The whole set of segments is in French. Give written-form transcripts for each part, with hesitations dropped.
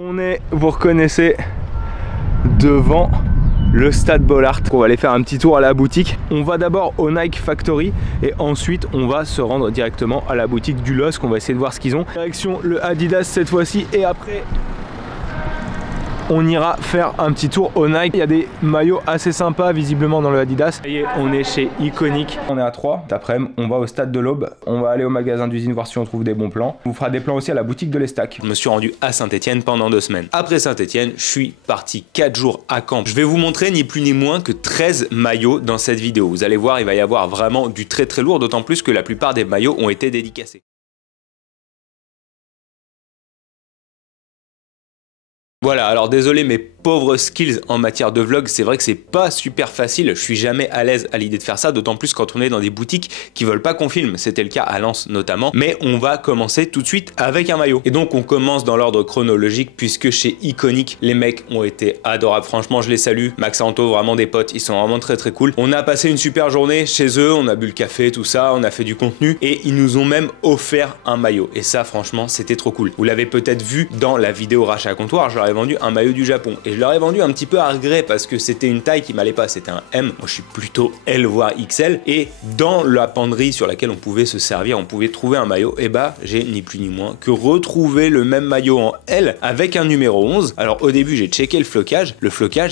On est, vous reconnaissez, devant le stade Bollaert. On va aller faire un petit tour à la boutique. On va d'abord au Nike Factory et ensuite on va se rendre directement à la boutique du LOSC. On va essayer de voir ce qu'ils ont. Direction le Adidas cette fois-ci et après on ira faire un petit tour au Nike. Il y a des maillots assez sympas visiblement dans le Adidas. Ça y est, on est chez Iconic. On est à 3. Cet après-midi, on va au stade de l'Aube. On va aller au magasin d'usine voir si on trouve des bons plans. On vous fera des plans aussi à la boutique de l'Estac. Je me suis rendu à Saint-Etienne pendant 2 semaines. Après Saint-Etienne, je suis parti 4 jours à Caen. Je vais vous montrer ni plus ni moins que 13 maillots dans cette vidéo. Vous allez voir, il va y avoir vraiment du très très lourd, d'autant plus que la plupart des maillots ont été dédicacés. Voilà, alors désolé mes pauvres skills en matière de vlog, c'est vrai que c'est pas super facile, je suis jamais à l'aise à l'idée de faire ça, d'autant plus quand on est dans des boutiques qui veulent pas qu'on filme, c'était le cas à Lens notamment, mais on va commencer tout de suite avec un maillot. Et donc on commence dans l'ordre chronologique puisque chez Iconic, les mecs ont été adorables, franchement je les salue, Max et Anto, vraiment des potes, ils sont vraiment très très cool. On a passé une super journée chez eux, on a bu le café, tout ça, on a fait du contenu et ils nous ont même offert un maillot. Et ça franchement c'était trop cool. Vous l'avez peut-être vu dans la vidéo rachat à comptoir, je leur ai vendu un maillot du Japon et je leur ai vendu un petit peu à regret parce que c'était une taille qui m'allait pas, c'était un M, moi je suis plutôt L voire XL et dans la penderie sur laquelle on pouvait se servir, on pouvait trouver un maillot et bah j'ai ni plus ni moins que retrouvé le même maillot en L avec un numéro 11. Alors au début j'ai checké le flocage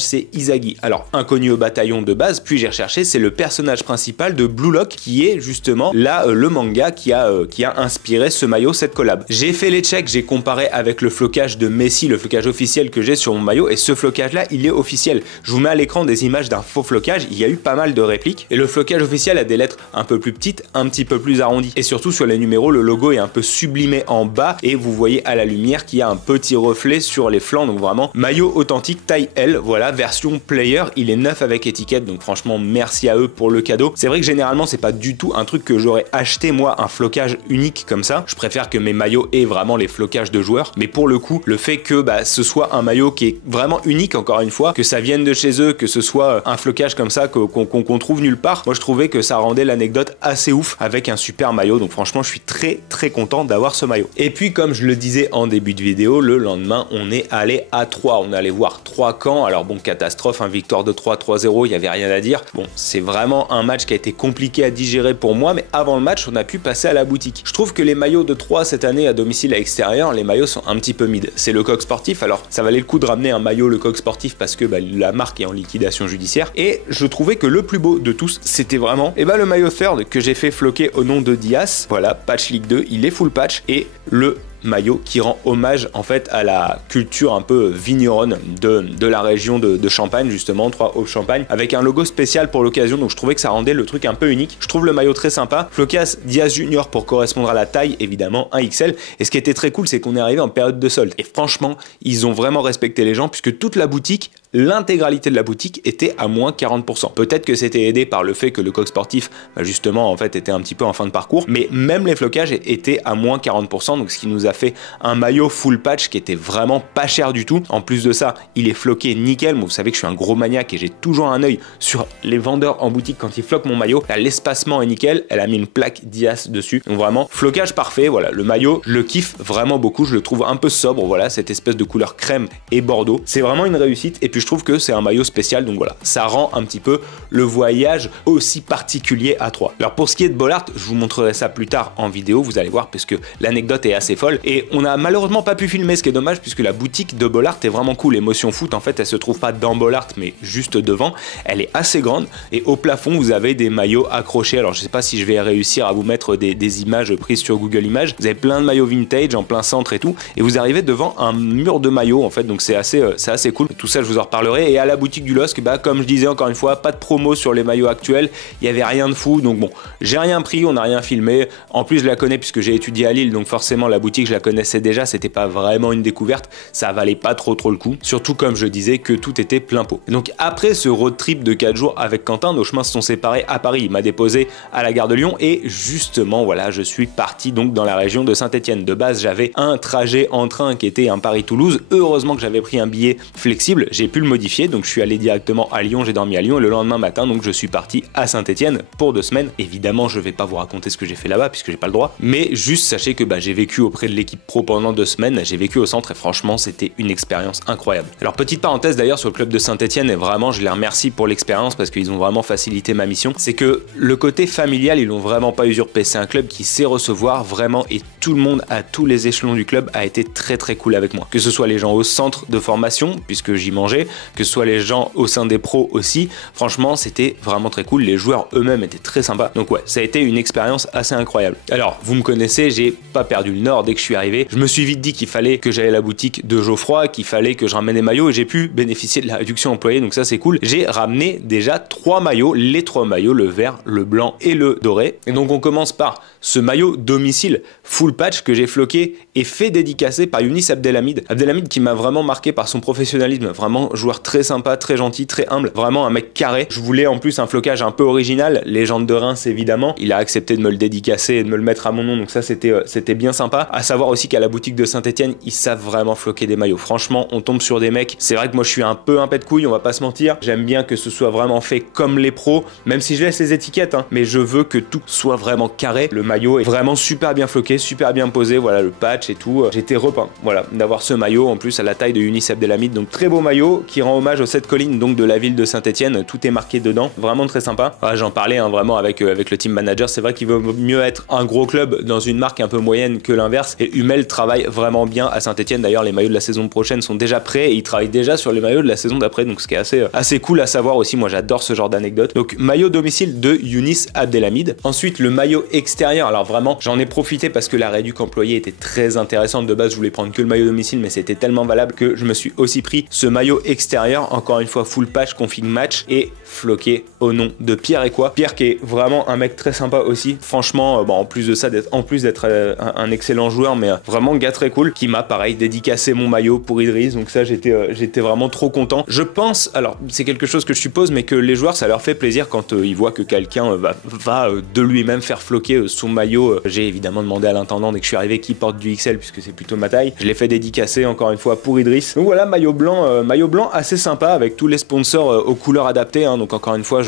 c'est Izagi, alors inconnu au bataillon de base, puis j'ai recherché, c'est le personnage principal de Blue Lock qui est justement là le manga qui a inspiré ce maillot, cette collab. J'ai fait les checks, j'ai comparé avec le flocage de Messi, le flocage officiel que j'ai sur mon maillot et ce flocage là il est officiel. Je vous mets à l'écran des images d'un faux flocage, il y a eu pas mal de répliques et le flocage officiel a des lettres un peu plus petites, un petit peu plus arrondies et surtout sur les numéros le logo est un peu sublimé en bas et vous voyez à la lumière qu'il y a un petit reflet sur les flancs, donc vraiment maillot authentique taille L, voilà, version player, il est neuf avec étiquette, donc franchement merci à eux pour le cadeau. C'est vrai que généralement c'est pas du tout un truc que j'aurais acheté moi, un flocage unique comme ça, je préfère que mes maillots aient vraiment les flocages de joueurs, mais pour le coup le fait que ce soit un maillot qui est vraiment unique, encore une fois, que ça vienne de chez eux, que ce soit un flocage comme ça qu'on trouve nulle part, moi je trouvais que ça rendait l'anecdote assez ouf avec un super maillot, donc franchement je suis très très content d'avoir ce maillot. Et puis comme je le disais en début de vidéo, le lendemain on est allé à 3, on est allé voir 3 Caen, alors bon catastrophe, hein, victoire de 3-0, il n'y avait rien à dire, bon c'est vraiment un match qui a été compliqué à digérer pour moi, mais avant le match on a pu passer à la boutique. Je trouve que les maillots de 3 cette année à domicile à extérieur, les maillots sont un petit peu mid, c'est le coq sportif, alors ça valait le coup de ramener un maillot le coq sportif parce que la marque est en liquidation judiciaire et je trouvais que le plus beau de tous c'était vraiment le maillot third que j'ai fait floquer au nom de Dias, voilà, patch Ligue 2, il est full patch et le maillot qui rend hommage en fait à la culture un peu vigneronne de la région de Champagne, justement 3 Hautes-Champagne, avec un logo spécial pour l'occasion, donc je trouvais que ça rendait le truc un peu unique. Je trouve le maillot très sympa, Flocas Diaz Junior pour correspondre à la taille, évidemment un XL, et ce qui était très cool c'est qu'on est arrivé en période de solde et franchement ils ont vraiment respecté les gens puisque toute la boutique, l'intégralité de la boutique était à moins 40%. Peut-être que c'était aidé par le fait que le coq sportif justement en fait était un petit peu en fin de parcours, mais même les flocages étaient à moins 40%, donc ce qui nous a fait un maillot full patch qui était vraiment pas cher du tout. En plus de ça, il est floqué nickel. Moi, vous savez que je suis un gros maniaque et j'ai toujours un œil sur les vendeurs en boutique quand ils floquent mon maillot. Là, l'espacement est nickel. Elle a mis une plaque Dias dessus. Donc vraiment, flocage parfait. Voilà, le maillot, je le kiffe vraiment beaucoup. Je le trouve un peu sobre. Voilà, cette espèce de couleur crème et bordeaux. C'est vraiment une réussite. Et puis, je trouve que c'est un maillot spécial. Donc voilà, ça rend un petit peu le voyage aussi particulier à 3. Alors, pour ce qui est de Bollaert, je vous montrerai ça plus tard en vidéo. Vous allez voir parce que l'anecdote est assez folle. Et on a malheureusement pas pu filmer, ce qui est dommage puisque la boutique de Bollaert est vraiment cool. Émotion Foot, en fait, elle se trouve pas dans Bollaert mais juste devant. Elle est assez grande et au plafond, vous avez des maillots accrochés. Alors, je sais pas si je vais réussir à vous mettre des images prises sur Google Images. Vous avez plein de maillots vintage en plein centre et tout. Et vous arrivez devant un mur de maillots, en fait. Donc, c'est assez cool. Tout ça, je vous en reparlerai. Et à la boutique du LOSC, comme je disais encore une fois, pas de promo sur les maillots actuels. Il y avait rien de fou. Donc, bon, j'ai rien pris, on n'a rien filmé. En plus, je la connais puisque j'ai étudié à Lille. Donc, forcément, la boutique, je la connaissais déjà, c'était pas vraiment une découverte, ça valait pas trop le coup, surtout comme je disais que tout était plein pot. Et donc après ce road trip de 4 jours avec Quentin, nos chemins se sont séparés à Paris, il m'a déposé à la gare de Lyon et justement voilà, je suis parti donc dans la région de Saint-Etienne. De base j'avais un trajet en train qui était un Paris-Toulouse, heureusement que j'avais pris un billet flexible, j'ai pu le modifier, donc je suis allé directement à Lyon, j'ai dormi à Lyon et le lendemain matin donc je suis parti à Saint-Etienne pour 2 semaines. Évidemment je vais pas vous raconter ce que j'ai fait là-bas puisque j'ai pas le droit, mais juste sachez que j'ai vécu auprès de l'équipe pro pendant 2 semaines, j'ai vécu au centre et franchement c'était une expérience incroyable. Alors petite parenthèse d'ailleurs sur le club de Saint-Etienne, et vraiment je les remercie pour l'expérience parce qu'ils ont vraiment facilité ma mission, c'est que le côté familial ils l'ont vraiment pas usurpé, c'est un club qui sait recevoir vraiment et tout le monde à tous les échelons du club a été très très cool avec moi. Que ce soit les gens au centre de formation puisque j'y mangeais, que ce soit les gens au sein des pros aussi, franchement c'était vraiment très cool, les joueurs eux-mêmes étaient très sympas, donc ouais ça a été une expérience assez incroyable. Alors vous me connaissez, j'ai pas perdu le nord dès que je suis arrivé, je me suis vite dit qu'il fallait que j'aille à la boutique de Geoffroy, qu'il fallait que je ramène des maillots et j'ai pu bénéficier de la réduction employée, donc ça c'est cool. J'ai ramené déjà 3 maillots, les 3 maillots, le vert, le blanc et le doré, et donc on commence par ce maillot domicile full patch que j'ai floqué et fait dédicacer par Younis Abdelhamid. Abdelhamid qui m'a vraiment marqué par son professionnalisme, vraiment joueur très sympa, très gentil, très humble, vraiment un mec carré. Je voulais en plus un flocage un peu original, légende de Reims évidemment, il a accepté de me le dédicacer et de me le mettre à mon nom, donc ça c'était bien sympa. À savoir aussi qu'à la boutique de Saint-Etienne, ils savent vraiment floquer des maillots. Franchement, on tombe sur des mecs, c'est vrai que moi je suis un peu un pet de couille, on va pas se mentir, j'aime bien que ce soit vraiment fait comme les pros, même si je laisse les étiquettes, mais je veux que tout soit vraiment carré. Le maillot est vraiment super bien floqué, super bien posé, voilà le patch et tout, j'étais repeint, voilà, d'avoir ce maillot en plus à la taille de Younis Abdelhamid, donc très beau maillot qui rend hommage aux 7 collines donc de la ville de Saint-Etienne, tout est marqué dedans, vraiment très sympa. J'en parlais vraiment avec le team manager, c'est vrai qu'il vaut mieux être un gros club dans une marque un peu moyenne que l'inverse, et Hummel travaille vraiment bien à Saint-Etienne, d'ailleurs les maillots de la saison prochaine sont déjà prêts et ils travaillent déjà sur les maillots de la saison d'après, donc ce qui est assez cool à savoir aussi, moi j'adore ce genre d'anecdote. Donc maillot domicile de Younis Abdelhamid. Ensuite le maillot extérieur, alors vraiment j'en ai profité parce que la réduc employée était très intéressante, de base je voulais prendre que le maillot domicile mais c'était tellement valable que je me suis aussi pris ce maillot extérieur, encore une fois full patch, config match et floqué au nom de Pierre et quoi. Pierre qui est vraiment un mec très sympa aussi, franchement en plus de ça, d'être un excellent joueur, mais vraiment gars très cool, qui m'a pareil dédicacé mon maillot pour Idriss, donc ça j'étais vraiment trop content. Je pense, alors c'est quelque chose que je suppose, mais que les joueurs ça leur fait plaisir quand ils voient que quelqu'un va de lui-même faire floquer son maillot. J'ai évidemment demandé à l'intendant dès que je suis arrivé qui porte du XL puisque c'est plutôt ma taille, je l'ai fait dédicacer encore une fois pour Idriss. Donc voilà, maillot blanc assez sympa avec tous les sponsors aux couleurs adaptées, donc encore une fois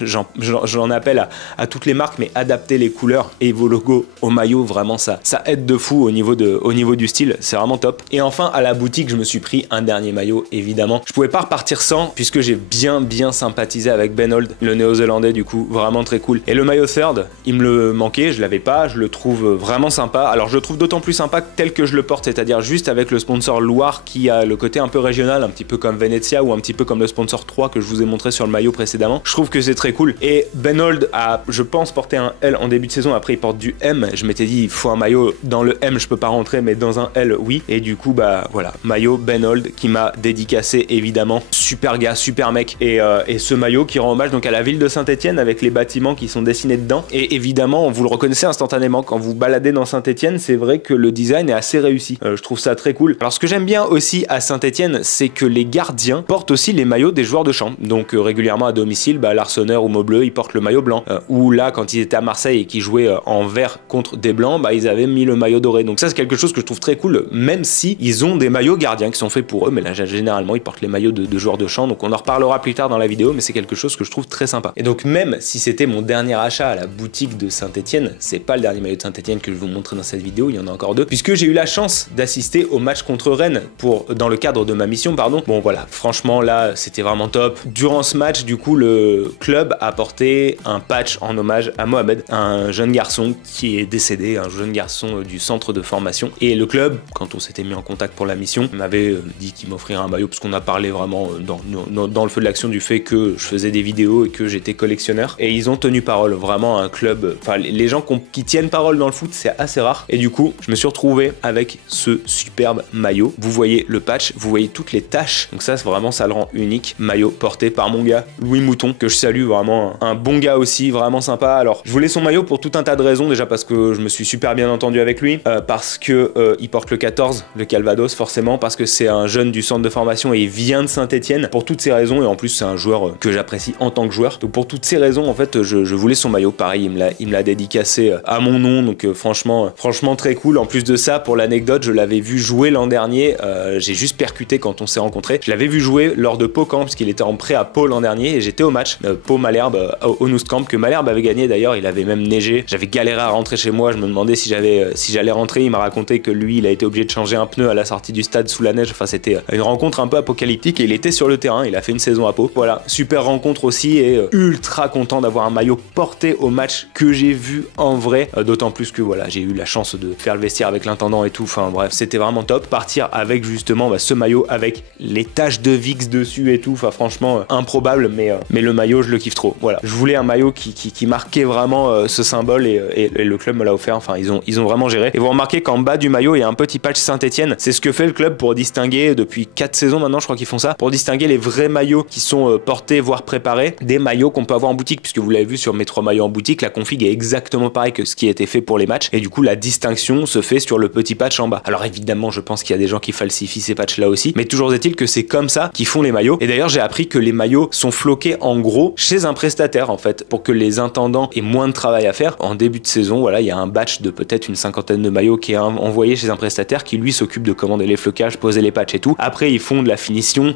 j'en appelle à toutes les marques, mais adapter les couleurs et vos logos au maillot, vraiment ça aide de fou au niveau du style, c'est vraiment top. Et enfin à la boutique je me suis pris un dernier maillot, évidemment je pouvais pas repartir sans, puisque j'ai bien sympathisé avec Ben Holt, le néo-zélandais, du coup vraiment très cool. Et le maillot third il me le manquait, je l'avais pas, je le trouve vraiment sympa. Alors je le trouve d'autant plus sympa tel que je le porte, c'est-à-dire juste avec le sponsor Loire qui a le côté un peu régional, un petit peu comme Venezia ou un petit peu comme le sponsor 3 que je vous ai montré sur le maillot précédemment. Je trouve que c'est très cool. Et Ben Holt a, je pense, porté un L en début de saison, après il porte du M. Je m'étais dit il faut un maillot dans le M, je peux pas rentrer, mais dans un L oui. Et du coup voilà, maillot Ben Holt qui m'a dédicacé évidemment, super gars, super mec. Et ce maillot qui rend hommage donc à la ville de Saint-Etienne avec les bâtiments qui sont dessinés dedans. Et évidemment vous le reconnaissez instantanément quand vous baladez dans Saint-Etienne, c'est vrai que le design est assez réussi. Je trouve ça très cool. Alors ce que j'aime bien aussi à Saint-Etienne, c'est que les gardiens portent aussi les maillots des joueurs de champ. Donc régulièrement à domicile, l'Arseneur ou Maubleu ils portent le maillot blanc. Ou là quand ils étaient à Marseille et qu'ils jouaient en vert contre des blancs, ils avaient mis le maillot doré. Donc ça c'est quelque chose que je trouve très cool, même si ils ont des maillots gardiens qui sont faits pour eux, mais là généralement ils portent les maillots de joueurs de champ, donc on en reparlera plus tard dans la vidéo, mais c'est quelque chose que je trouve très sympa. Et donc même si c'était mon dernier achat à la boutique de Saint-Etienne, c'est pas le dernier maillot de Saint-Etienne que je vais vous montrer dans cette vidéo, il y en a encore deux, puisque j'ai eu la chance d'assister au match contre Rennes dans le cadre de ma mission, pardon. Bon voilà, franchement là c'était vraiment top. Durant ce match, du coup le club a porté un patch en hommage à Mohamed, un jeune garçon qui est décédé, un jeune garçon du centre de formation. Et le club, quand on s'était mis en contact pour la mission, m'avait dit qu'il m'offrirait un maillot, parce qu'on a parlé vraiment dans le feu de l'action du fait que je faisais des vidéos et que j'étais collectionneur. Et ils ont tenu parole, vraiment un club, enfin les gens qui tiennent parole dans le foot, c'est assez rare. Et du coup, je me suis retrouvé avec ce superbe maillot. Vous voyez le patch, vous voyez toutes les taches. Donc ça, vraiment, ça le rend unique. Maillot porté par mon gars, Louis Mouton, que je salue, vraiment un bon gars aussi, vraiment sympa. Alors, je voulais son maillot pour tout un tas de raisons. Déjà parce que je me suis super bien entendu avec lui, parce que il porte le 14, le Calvados, forcément, parce que c'est un jeune du centre de formation et il vient de Saint-Etienne. Pour toutes ces raisons, et en plus, c'est un joueur que j'apprécie en tant que joueur. Donc pour toutes ces raisons, en fait, je voulais son maillot. Pareil, il me l'a dédicacé à mon nom, donc franchement très cool. En plus de ça, pour l'anecdote, je l'avais vu jouer l'an dernier. J'ai juste percuté quand on s'est rencontrés rencontré. Je l'avais vu jouer lors de Pau Camp, puisqu'il était en prêt à Pau l'an dernier, et j'étais au match Pau-Malherbe au Noostcamp, que Malherbe avait gagné d'ailleurs. Il avait même neigé. J'avais galéré à rentrer chez moi. Je me demandais si j'allais rentrer. Il m'a raconté que lui, il a été obligé de changer un pneu à la sortie du stade sous la neige. Enfin, c'était une rencontre un peu apocalyptique, et il était sur le terrain. Il a fait une saison à Pau. Voilà, super rencontre aussi, et ultra content d'avoir un maillot porté au match que j'ai vu en vrai. D'autant plus que voilà, j'ai eu la chance de faire le vestiaire avec l'intendant et tout. Enfin bref, c'était vraiment top. Partir avec justement ce maillot avec les taches de VIX dessus et tout. Enfin franchement improbable, mais le maillot, je le kiffe trop. Voilà, je voulais un maillot qui marquait vraiment ce symbole, et le club me l'a offert. Enfin ils ont vraiment géré. Et vous remarquez qu'en bas du maillot, il y a un petit patch Saint-Etienne. C'est ce que fait le club pour distinguer, depuis 4 saisons maintenant, je crois qu'ils font ça, pour distinguer les vrais maillots qui sont portés, voire préparés, des maillots qu'on peut avoir en boutique, puisque vous l'avez vu sur mes 3 maillots en boutique, la config est exactement pareil que ce qui a été fait pour les matchs, et du coup la distinction se fait sur le petit patch en bas. Alors évidemment, je pense qu'il y a des gens qui falsifient ces patchs là aussi, mais toujours est-il que c'est comme ça qu'ils font les maillots. Et d'ailleurs, j'ai appris que les maillots sont floqués en gros chez un prestataire, en fait, pour que les intendants aient moins de travail à faire. En début de saison, voilà, il y a un batch de peut-être une 50aine de maillots qui est envoyé chez un prestataire qui lui s'occupe de commander les flocages, poser les patchs et tout. Après, ils font de la finition.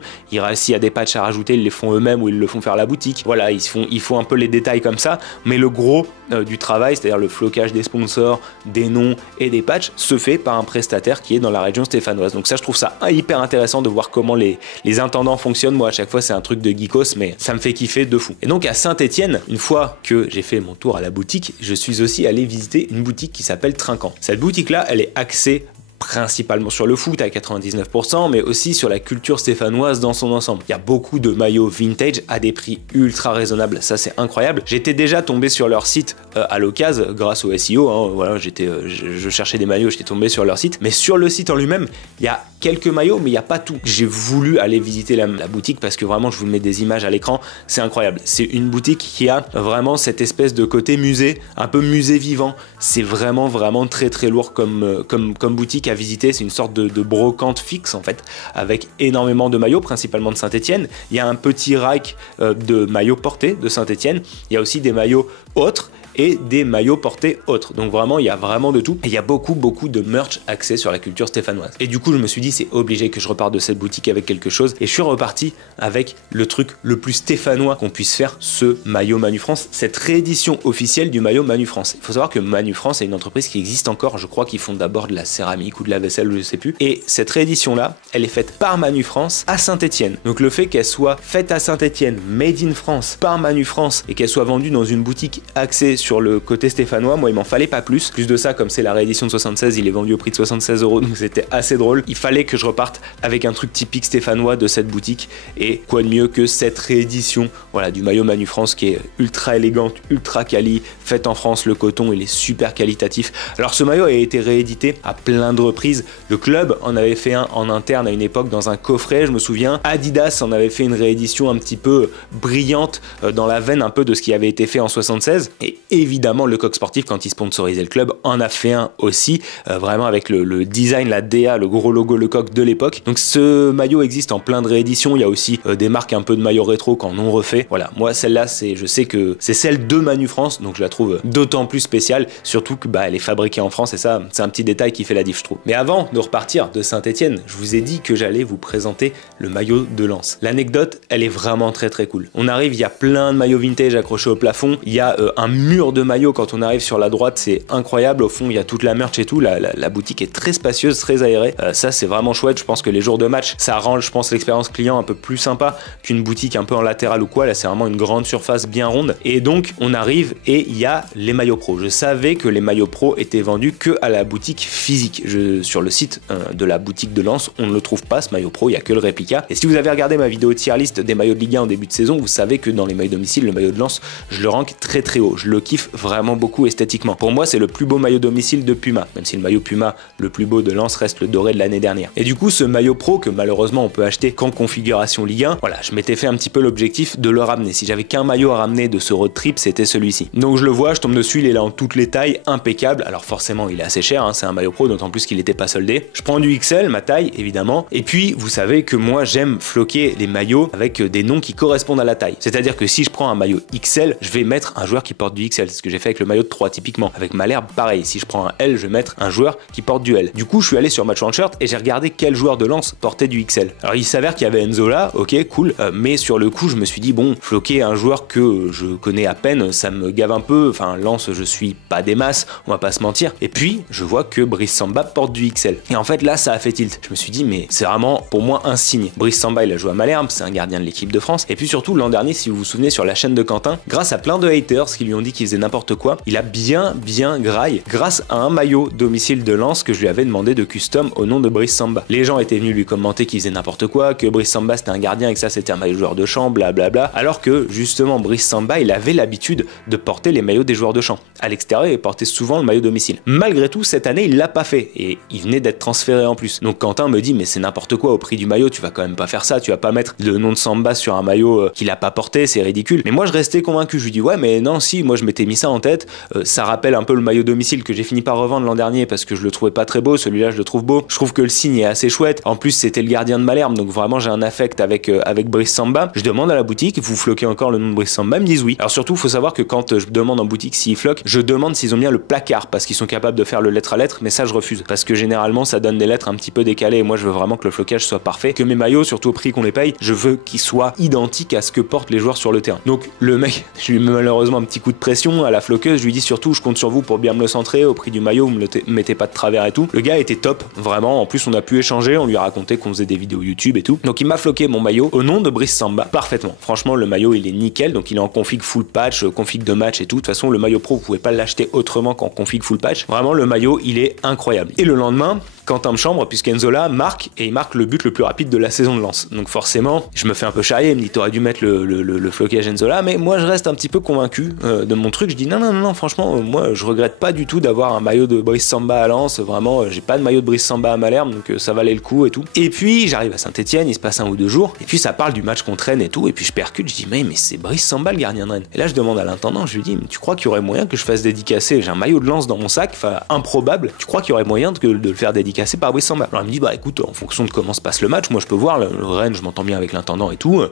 S'il y a des patchs à rajouter, ils les font eux-mêmes ou ils le font faire à la boutique. Voilà, ils font un peu les détails comme ça, mais le gros du travail, c'est-à-dire le flocage des sponsors, des noms et des patchs, se fait par un prestataire qui est dans la région stéphanoise. Donc ça, je trouve ça hyper intéressant de voir comment les intendants fonctionnent. Moi, à chaque fois, c'est un truc de geekos, mais ça me fait kiffer de fou. Et donc à Saint-Etienne, une fois que j'ai fait mon tour à la boutique, je suis aussi allé visiter une boutique qui s'appelle Trinquant. Cette boutique-là, elle est axée principalement sur le foot à 99%, mais aussi sur la culture stéphanoise dans son ensemble. Il y a beaucoup de maillots vintage à des prix ultra raisonnables, ça c'est incroyable. J'étais déjà tombé sur leur site à l'occasion grâce au SEO, hein, voilà, je cherchais des maillots, j'étais tombé sur leur site, mais sur le site en lui-même, il y a quelques maillots, mais il n'y a pas tout. J'ai voulu aller visiter la boutique parce que vraiment, je vous mets des images à l'écran, c'est incroyable. C'est une boutique qui a vraiment cette espèce de côté musée, un peu musée vivant. C'est vraiment très très lourd comme boutique à visiter. C'est une sorte de brocante fixe en fait, avec énormément de maillots, principalement de Saint-Etienne. Il y a un petit rack de maillots portés de Saint-Etienne. Il y a aussi des maillots autres et des maillots portés autres. Donc vraiment, il y a vraiment de tout. Et il y a beaucoup de merch axé sur la culture stéphanoise. Et du coup, je me suis dit, c'est obligé que je reparte de cette boutique avec quelque chose. Et je suis reparti avec le truc le plus stéphanois qu'on puisse faire, ce maillot Manu France, cette réédition officielle du maillot Manu France. Il faut savoir que Manu France est une entreprise qui existe encore. Je crois qu'ils font d'abord de la céramique ou de la vaisselle, je sais plus. Et cette réédition-là, elle est faite par Manu France à Saint-Etienne. Donc le fait qu'elle soit faite à Saint-Etienne, made in France, par Manu France, et qu'elle soit vendue dans une boutique axée sur le côté stéphanois, moi il m'en fallait pas plus. Plus de ça, comme c'est la réédition de 76, il est vendu au prix de 76 €, donc c'était assez drôle. Il fallait que je reparte avec un truc typique stéphanois de cette boutique, et quoi de mieux que cette réédition, voilà, du maillot Manu France qui est ultra élégante, ultra quali, faite en France. Le coton, il est super qualitatif. Alors ce maillot a été réédité à plein de reprises. Le club en avait fait un en interne à une époque dans un coffret, je me souviens. Adidas en avait fait une réédition un petit peu brillante dans la veine un peu de ce qui avait été fait en 76, et évidemment le Coq Sportif, quand il sponsorisait le club, en a fait un aussi, vraiment avec le design, la DA, le gros logo Le Coq de l'époque. Donc ce maillot existe en plein de rééditions. Il y a aussi des marques un peu de maillots rétro qui en ont refait. Voilà, moi celle-là, je sais que c'est celle de Manu France, donc je la trouve d'autant plus spéciale, surtout que elle est fabriquée en France, et ça, c'est un petit détail qui fait la diff, je trouve. Mais avant de repartir de Saint-Etienne, je vous ai dit que j'allais vous présenter le maillot de Lens. L'anecdote, elle est vraiment très cool. On arrive, il y a plein de maillots vintage accrochés au plafond, il y a un mur de maillots quand on arrive sur la droite, c'est incroyable. Au fond, il y a toute la merch et tout. La boutique est très spacieuse, très aérée. Ça, c'est vraiment chouette. Je pense que les jours de match, ça rend, je pense, l'expérience client un peu plus sympa qu'une boutique un peu en latéral ou quoi. Là, c'est vraiment une grande surface bien ronde. Et donc, on arrive et il y a les maillots pro. Je savais que les maillots pro étaient vendus que à la boutique physique. Sur le site de la boutique de Lens, on ne le trouve pas, ce maillot pro. Il n'y a que le réplica. Et si vous avez regardé ma vidéo tier list des maillots de Ligue 1 en début de saison, vous savez que dans les maillots domicile, le maillot de Lens, je le rank très haut. Je le kiffe vraiment beaucoup esthétiquement. Pour moi, c'est le plus beau maillot domicile de Puma, même si le maillot Puma le plus beau de Lens reste le doré de l'année dernière. Et du coup, ce maillot pro que malheureusement on peut acheter qu'en configuration Ligue 1, voilà, je m'étais fait un petit peu l'objectif de le ramener. Si j'avais qu'un maillot à ramener de ce road trip, c'était celui-ci. Donc je le vois, je tombe dessus, il est là en toutes les tailles, impeccable. Alors forcément, il est assez cher, hein, c'est un maillot pro, d'autant plus qu'il n'était pas soldé. Je prends du XL, ma taille évidemment. Et puis, vous savez que moi, j'aime floquer les maillots avec des noms qui correspondent à la taille. C'est-à-dire que si je prends un maillot XL, je vais mettre un joueur qui porte du XL. XL, c'est ce que j'ai fait avec le maillot de 3 typiquement. Avec Malherbe, pareil, si je prends un L, je vais mettre un joueur qui porte du L. Du coup, je suis allé sur Match One Shirt et j'ai regardé quel joueur de Lens portait du XL. Alors il s'avère qu'il y avait Enzo là, ok, cool, mais sur le coup, je me suis dit, bon, floquer un joueur que je connais à peine, ça me gave un peu, enfin, Lens, je suis pas des masses, on va pas se mentir. Et puis, je vois que Brice Samba porte du XL. Et en fait, là, ça a fait tilt. Je me suis dit, mais c'est vraiment, pour moi, un signe. Brice Samba, il a joué à Malherbe, c'est un gardien de l'équipe de France. Et puis surtout, l'an dernier, si vous vous souvenez, sur la chaîne de Quentin, grâce à plein de haters qui lui ont dit qu'il faisait n'importe quoi, il a bien graille grâce à un maillot domicile de Lens que je lui avais demandé de custom au nom de Brice Samba. Les gens étaient venus lui commenter qu'il faisait n'importe quoi, que Brice Samba c'était un gardien et que ça c'était un maillot de joueur de champ, blablabla. Alors que justement, Brice Samba, il avait l'habitude de porter les maillots des joueurs de champ. À l'extérieur, il portait souvent le maillot domicile. Malgré tout, cette année, il l'a pas fait et il venait d'être transféré en plus. Donc Quentin me dit, mais c'est n'importe quoi au prix du maillot, tu vas quand même pas faire ça, tu vas pas mettre le nom de Samba sur un maillot qu'il a pas porté, c'est ridicule. Mais moi je restais convaincu, je lui dis ouais mais non si, moi je m'étais mis ça en tête, ça rappelle un peu le maillot domicile que j'ai fini par revendre l'an dernier parce que je le trouvais pas très beau, celui-là je le trouve beau, je trouve que le signe est assez chouette, en plus c'était le gardien de Malherbe donc vraiment j'ai un affect avec Brice Samba. Je demande à la boutique, vous floquez encore le nom de Brice Samba, ils me disent oui. Alors surtout faut savoir que quand je demande en boutique s'ils floquent, je demande s'ils ont bien le placard parce qu'ils sont capables de faire le lettre à lettre, mais ça je refuse parce que généralement ça donne des lettres un petit peu décalées et moi je veux vraiment que le flocage soit parfait, que mes maillots surtout au prix qu'on les paye, je veux qu'ils soient identiques à ce que portent les joueurs sur le terrain. Donc le mec, je lui mets malheureusement un petit coup de pression à la floqueuse, je lui dis surtout je compte sur vous pour bien me le centrer au prix du maillot, vous me le mettez pas de travers et tout. Le gars était top, vraiment, en plus on a pu échanger, on lui a raconté qu'on faisait des vidéos YouTube et tout. Donc il m'a floqué mon maillot au nom de Brice Samba parfaitement. Franchement le maillot il est nickel, donc il est en config full patch, config de match et tout. De toute façon le maillot pro vous pouvez pas l'acheter autrement qu'en config full patch. Vraiment le maillot il est incroyable. Et le lendemain, Quentin me chambre puisqu'Enzola marque et il marque le but le plus rapide de la saison de Lens. Donc forcément, je me fais un peu charrier, il me dit t'aurais dû mettre le flocage Enzola, mais moi je reste un petit peu convaincu de mon truc. Je dis non, franchement, moi je regrette pas du tout d'avoir un maillot de Brice Samba à Lens, vraiment j'ai pas de maillot de Brice Samba à Malherbe, donc ça valait le coup et tout. Et puis j'arrive à Saint-Etienne, il se passe 1 ou 2 jours, et puis ça parle du match contre Rennes et tout, et puis je percute, je dis mais c'est Brice Samba le gardien de Rennes. Et là je demande à l'intendant, je lui dis mais tu crois qu'il y aurait moyen que je fasse dédicacer, j'ai un maillot de Lens dans mon sac, enfin improbable, tu crois qu'il y aurait moyen de le faire dédicacer par Brice Samba? Alors il me dit bah écoute, en fonction de comment se passe le match, moi je peux voir, le Rennes je m'entends bien avec l'intendant et tout,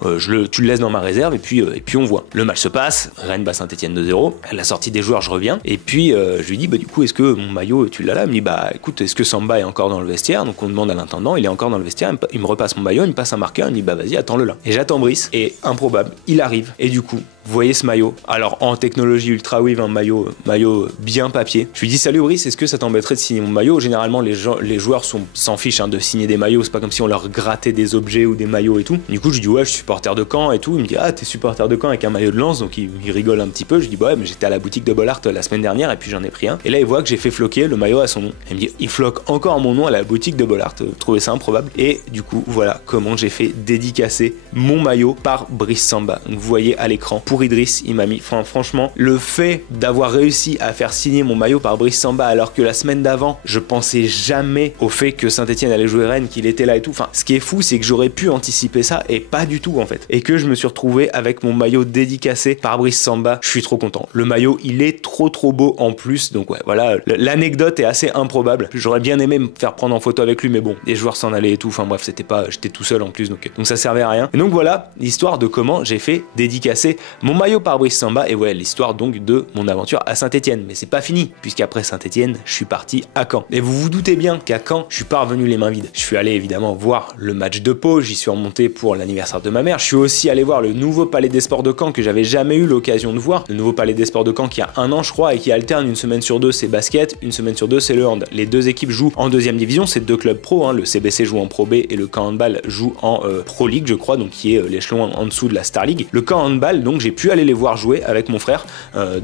tu le laisses dans ma réserve et puis on voit. Le match se passe, Rennes bat Saint-Etienne 2-0, à la sortie des joueurs je reviens, et puis je lui dis bah du coup est-ce que mon maillot tu l'as là? Il me dit bah écoute est-ce que Samba est encore dans le vestiaire? Donc on demande à l'intendant, il est encore dans le vestiaire, il me repasse mon maillot, il me passe un marqueur, il me dit bah vas-y attends-le là. Et j'attends Brice, et improbable, il arrive, et du coup vous voyez ce maillot, alors en technologie Ultra Wave, un maillot bien papier. Je lui dis salut Brice, est-ce que ça t'embêterait de signer mon maillot? Généralement les joueurs s'en fichent de signer des maillots, c'est pas comme si on leur grattait des objets ou des maillots et tout. Du coup je lui dis ouais je suis supporter de Caen et tout, il me dit ah t'es supporter de Caen avec un maillot de Lens, donc il rigole un petit peu. Je dis bah ouais mais j'étais à la boutique de Bollaert la semaine dernière et puis j'en ai pris un, et là il voit que j'ai fait floquer le maillot à son nom. Il me dit il floque encore mon nom à la boutique de Bollaert, trouvez ça improbable. Et du coup voilà comment j'ai fait dédicacer mon maillot par Brice Samba. Donc vous voyez à l'écran, pour Idriss il m'a mis, enfin franchement le fait d'avoir réussi à faire signer mon maillot par Brice Samba alors que la semaine d'avant je pensais jamais au fait que Saint-Etienne allait jouer Rennes, qu'il était là et tout, enfin ce qui est fou c'est que j'aurais pu anticiper ça et pas du tout en fait, et que je me suis retrouvé avec mon maillot dédicacé par Brice Samba. Je suis trop content, le maillot il est trop beau en plus, donc ouais voilà, l'anecdote est assez improbable. J'aurais bien aimé me faire prendre en photo avec lui mais bon les joueurs s'en allaient et tout, enfin bref c'était pas, j'étais tout seul en plus donc ça servait à rien. Et donc voilà l'histoire de comment j'ai fait dédicacer mon maillot par Brice Samba, et ouais l'histoire donc de mon aventure à Saint-Etienne. Mais c'est pas fini, puisqu'après Saint-Etienne je suis parti à Caen, et vous vous doutez bien qu'à Caen je suis pas revenu les mains vides. Je suis allé évidemment voir le match de Pau, j'y suis remonté pour l'anniversaire de ma mère. Je suis aussi allé voir le nouveau Palais des Sports de Caen que j'avais jamais eu l'occasion de voir, le nouveau Palais des Sports de Caen qui a 1 an je crois et qui alterne une semaine sur 2 c'est basket, une semaine sur 2 c'est le hand. Les deux équipes jouent en 2e division, c'est 2 clubs pro, le CBC joue en Pro B et le Caen Handball joue en Pro League je crois, donc qui est l'échelon en dessous de la Star League. Le Caen Handball, donc j'ai pu aller les voir jouer avec mon frère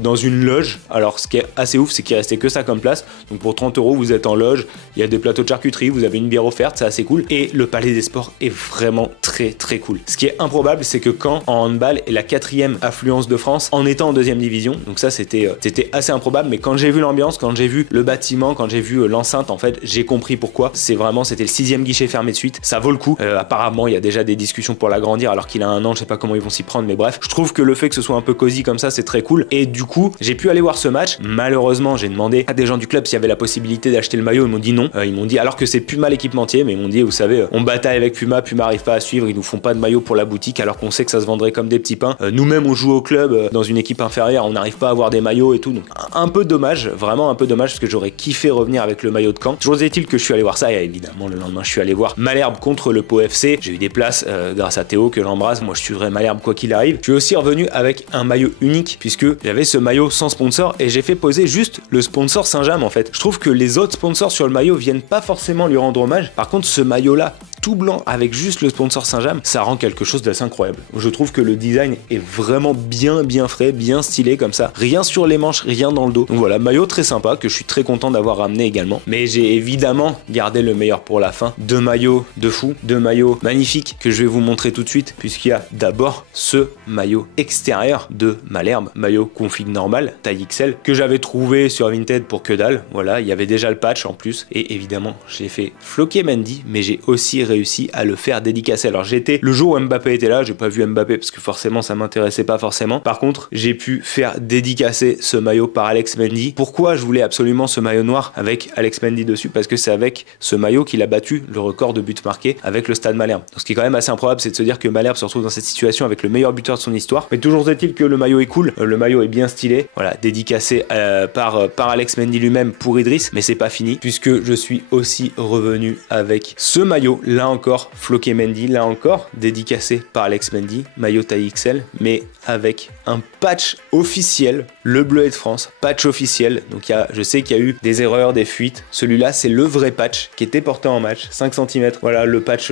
dans une loge. Alors ce qui est assez ouf c'est qu'il restait que ça comme place, donc pour 30 € vous êtes en loge, il y a des plateaux de charcuterie, vous avez une bière offerte, c'est assez cool, et le Palais des Sports est vraiment très cool. Ce qui est improbable c'est que Caen en handball est la 4e affluence de France en étant en 2e division, donc ça c'était assez improbable, mais quand j'ai vu l'ambiance, quand j'ai vu le bâtiment, quand j'ai vu l'enceinte, en fait j'ai compris pourquoi. C'était le 6e guichet fermé de suite, ça vaut le coup. Apparemment il y a déjà des discussions pour l'agrandir alors qu'il a 1 an, je sais pas comment ils vont s'y prendre, mais bref, je trouve que le fait que ce soit un peu cosy comme ça, c'est très cool. Et du coup, j'ai pu aller voir ce match. Malheureusement, j'ai demandé à des gens du club s'il y avait la possibilité d'acheter le maillot. Ils m'ont dit non. Ils m'ont dit, alors que c'est Puma l'équipementier, mais ils m'ont dit, vous savez, on bataille avec Puma, Puma arrive pas à suivre, ils nous font pas de maillot pour la boutique, alors qu'on sait que ça se vendrait comme des petits pains. Nous-mêmes, on joue au club dans une équipe inférieure, on n'arrive pas à avoir des maillots et tout. Donc un peu dommage, vraiment un peu dommage, parce que j'aurais kiffé revenir avec le maillot de Caen. Toujours est-il que je suis allé voir ça, et évidemment le lendemain je suis allé voir Malherbe contre le Pau FC. J'ai eu des places grâce à Théo que j'embrasse. Moi je suivrai Malherbe quoi qu'il arrive. Je suis aussi revenu avec un maillot unique, puisque j'avais ce maillot sans sponsor, et j'ai fait poser juste le sponsor Saint-James en fait. Je trouve que les autres sponsors sur le maillot viennent pas forcément lui rendre hommage. Par contre, ce maillot là tout blanc avec juste le sponsor Saint-James, ça rend quelque chose d'assez incroyable. Je trouve que le design est vraiment bien frais, bien stylé comme ça. Rien sur les manches, rien dans le dos. Donc voilà, maillot très sympa que je suis très content d'avoir ramené également. Mais j'ai évidemment gardé le meilleur pour la fin. Deux maillots de fou, deux maillots magnifiques que je vais vous montrer tout de suite, puisqu'il y a d'abord ce maillot extérieur de Malherbe, maillot config normal, taille XL, que j'avais trouvé sur Vinted pour que dalle. Voilà, il y avait déjà le patch en plus. Et évidemment, j'ai fait floquer Mendy, mais j'ai aussi réussi à le faire dédicacer. Alors j'étais le jour où Mbappé était là, j'ai pas vu Mbappé parce que forcément ça m'intéressait pas forcément. Par contre, j'ai pu faire dédicacer ce maillot par Alex Mendy. Pourquoi je voulais absolument ce maillot noir avec Alex Mendy dessus? Parce que c'est avec ce maillot qu'il a battu le record de buts marqués avec le Stade Malherbe. Donc ce qui est quand même assez improbable, c'est de se dire que Malherbe se retrouve dans cette situation avec le meilleur buteur de son histoire. Mais toujours est-il que le maillot est cool, le maillot est bien stylé. Voilà, dédicacé par Alex Mendy lui-même pour Idriss, mais c'est pas fini puisque je suis aussi revenu avec ce maillot. Là encore, floqué Mendy, là encore, dédicacé par Alex Mendy, maillot taille XL, mais avec un patch officiel, le bleuet de France, patch officiel. Donc je sais qu'il y a eu des erreurs, des fuites. Celui-là, c'est le vrai patch qui était porté en match, 5 cm. Voilà, le patch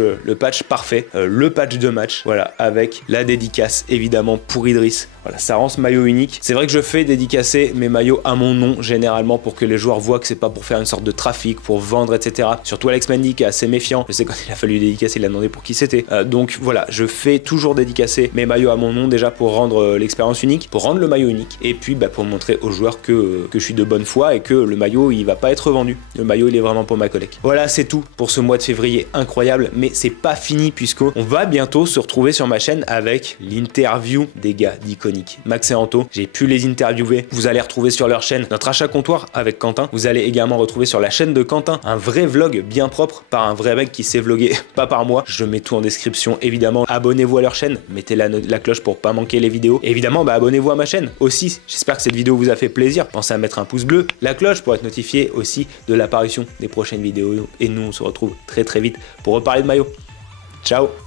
parfait, le patch de match. Voilà, avec la dédicace, évidemment, pour Idriss. Voilà, ça rend ce maillot unique. C'est vrai que je fais dédicacer mes maillots à mon nom, généralement, pour que les joueurs voient que c'est pas pour faire une sorte de trafic, pour vendre, etc. Surtout Alex Mendy, qui est assez méfiant. Je sais quand il a fallu dédicacer, il a demandé pour qui c'était. Donc voilà, je fais toujours dédicacer mes maillots à mon nom, déjà pour rendre l'expérience unique, pour rendre le maillot unique, et puis pour montrer aux joueurs que je suis de bonne foi et que le maillot il va pas être vendu. Le maillot il est vraiment pour ma collecte. Voilà, c'est tout pour ce mois de février incroyable, mais c'est pas fini puisqu'on va bientôt se retrouver sur ma chaîne avec l'interview des gars d'Iconic. Max et Anto, j'ai pu les interviewer. Vous allez retrouver sur leur chaîne notre achat comptoir avec Quentin. Vous allez également retrouver sur la chaîne de Quentin un vrai vlog bien propre par un vrai mec qui sait vloguer, pas par moi. Je mets tout en description évidemment. Abonnez-vous à leur chaîne, mettez la cloche pour pas manquer les vidéos. Et évidemment, abonnez-vous à ma chaîne aussi. J'espère que cette vidéo vous a fait plaisir. Pensez à mettre un pouce bleu, la cloche pour être notifié aussi de l'apparition des prochaines vidéos. Et nous, on se retrouve très vite pour reparler de maillot. Ciao!